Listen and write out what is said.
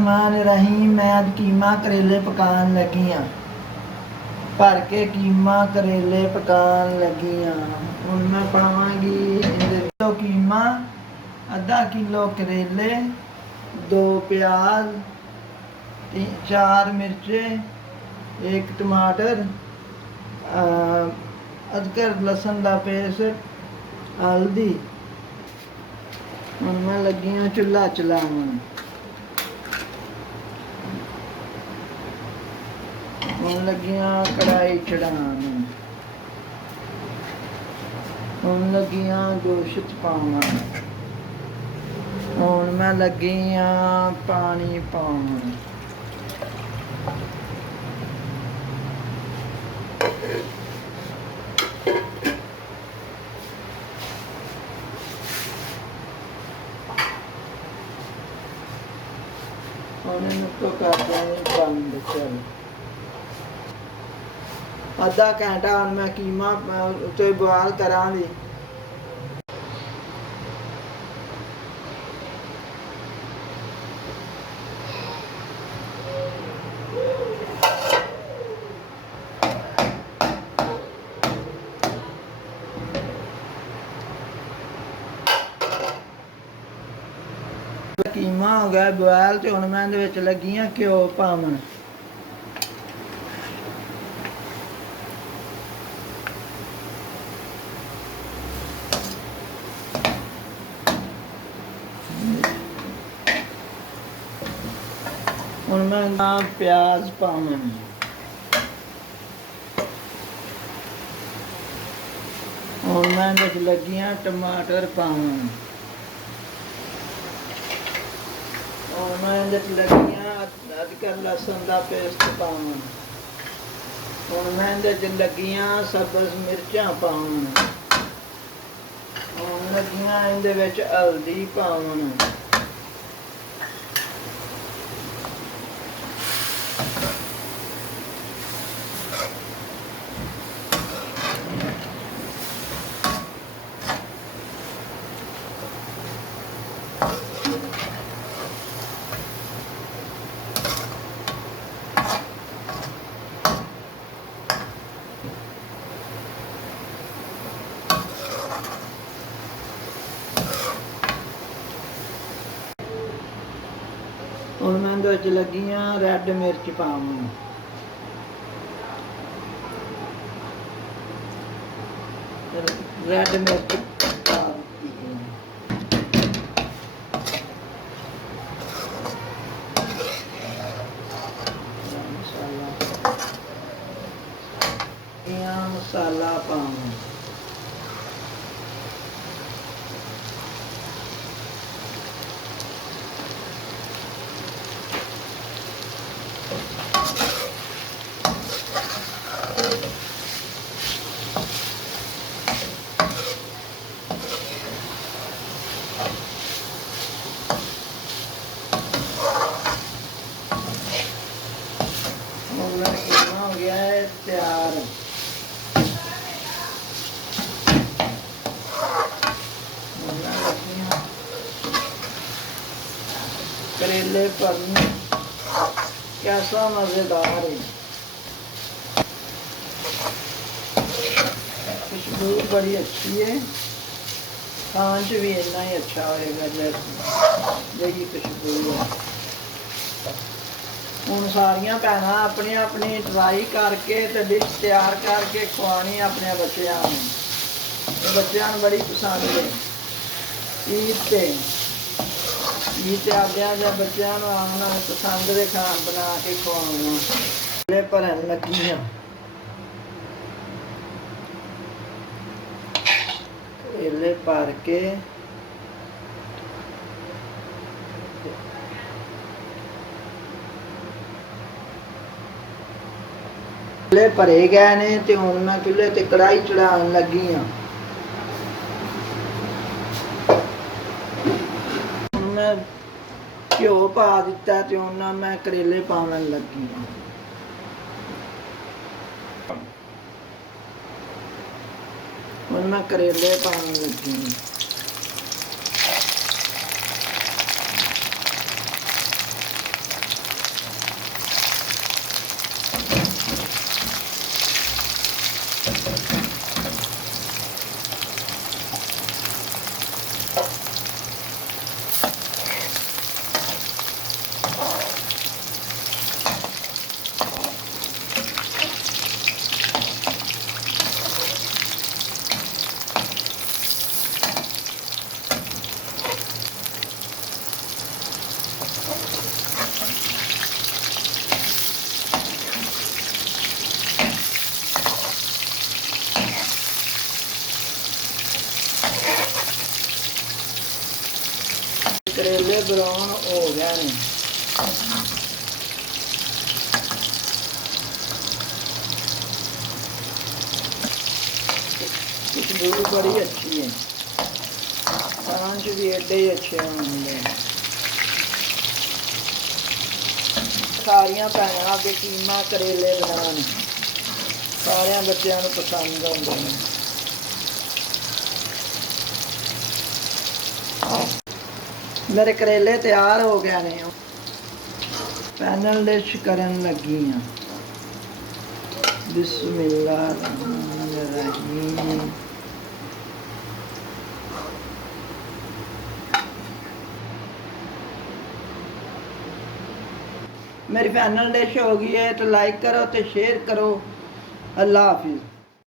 बिस्मिल्लाहिर्रहमानिर्रहीम। मैं अज कीमा करेले पकान लगी हाँ। भर के कीमा करेले पकान लगी हाँ। हुण मैं पावांगी किलो कीमा, आधा किलो करेले, 2 प्याज, 4 मिर्चे, 1 टमाटर, अदरक लसन का पेस्ट, हल्दी। हुण मैं लगी हाँ चुल्हा चलावन। हुण लगी हाँ कढ़ाई चढ़ान। हुण लगी हाँ गोश्त पावन। हुण मैं लगी हाँ पानी पावन। हुण इहनूं कर देंगे बंद। चल आधा घंटा हुण मैं कीमा उत्ते बॉयल करांगी। कीमा हो गया बॉयल ते हुण मैं इहदे विच लगी हाँ घ्यो पावन। हुण मैं प्याज पावन। हुण मैं इहदे विच लगी हाँ टमाटर पावन। हुण मैं इहदे विच लगी हाँ अदरक लहसुन का पेस्ट पावन। हुण मैं इहदे विच लगी हाँ सब्ज़ मिर्चां पावन। हुण लगी हाँ इहदे विच हल्दी पावन। हुण मैं इहदे विच लगी हाँ रैड मिर्च पावन। रैड मिर्च पा दी है। मसाला पावन। हो गया है तैयार। करेले भरने कैसा मज़ेदार है। खुशबू बड़ी अच्छी है। खान च भी इन्ना ही अच्छा होएगा जैसी खुशबू है। हुण सारियां भैणां अपनी अपनी ट्राई करके ते डिश तैयार करके खुआनी अपने बच्चों को। बच्चों को बड़ी पसंद है। ईद ते आद्या जब बच्चों को आना पसंद के खान बना के खुआना। भरन लगी हाँ करेले भर के भरे गए ने ते हुण मैं चुल्हे ते कढ़ाई चढ़ान लगी हाँ। हुण मैं घ्यो पा दिता ते हुण मैं करेले पावन लगी हाँ। हुण मैं करेले पावन लगी हाँ। ਬਰਾਊਨ ਹੋ ਗਏ ਨੇ। खुशबू बड़ी अच्छी है, सांच भी एडे ही अच्छे होंगे। सारिया भैन अगे कीमा करेले बनाने, सारे बच्चों को पसंद आते हैं। मेरे करेले तैयार हो गए ने, पैनल डिश करन लगी हाँ। बिस्मिल्लाहिर्रहमानिर्रहीम। मेरी फाइनल डिश हो गई है, तो लाइक करो तो शेयर करो। अल्लाह हाफिज़।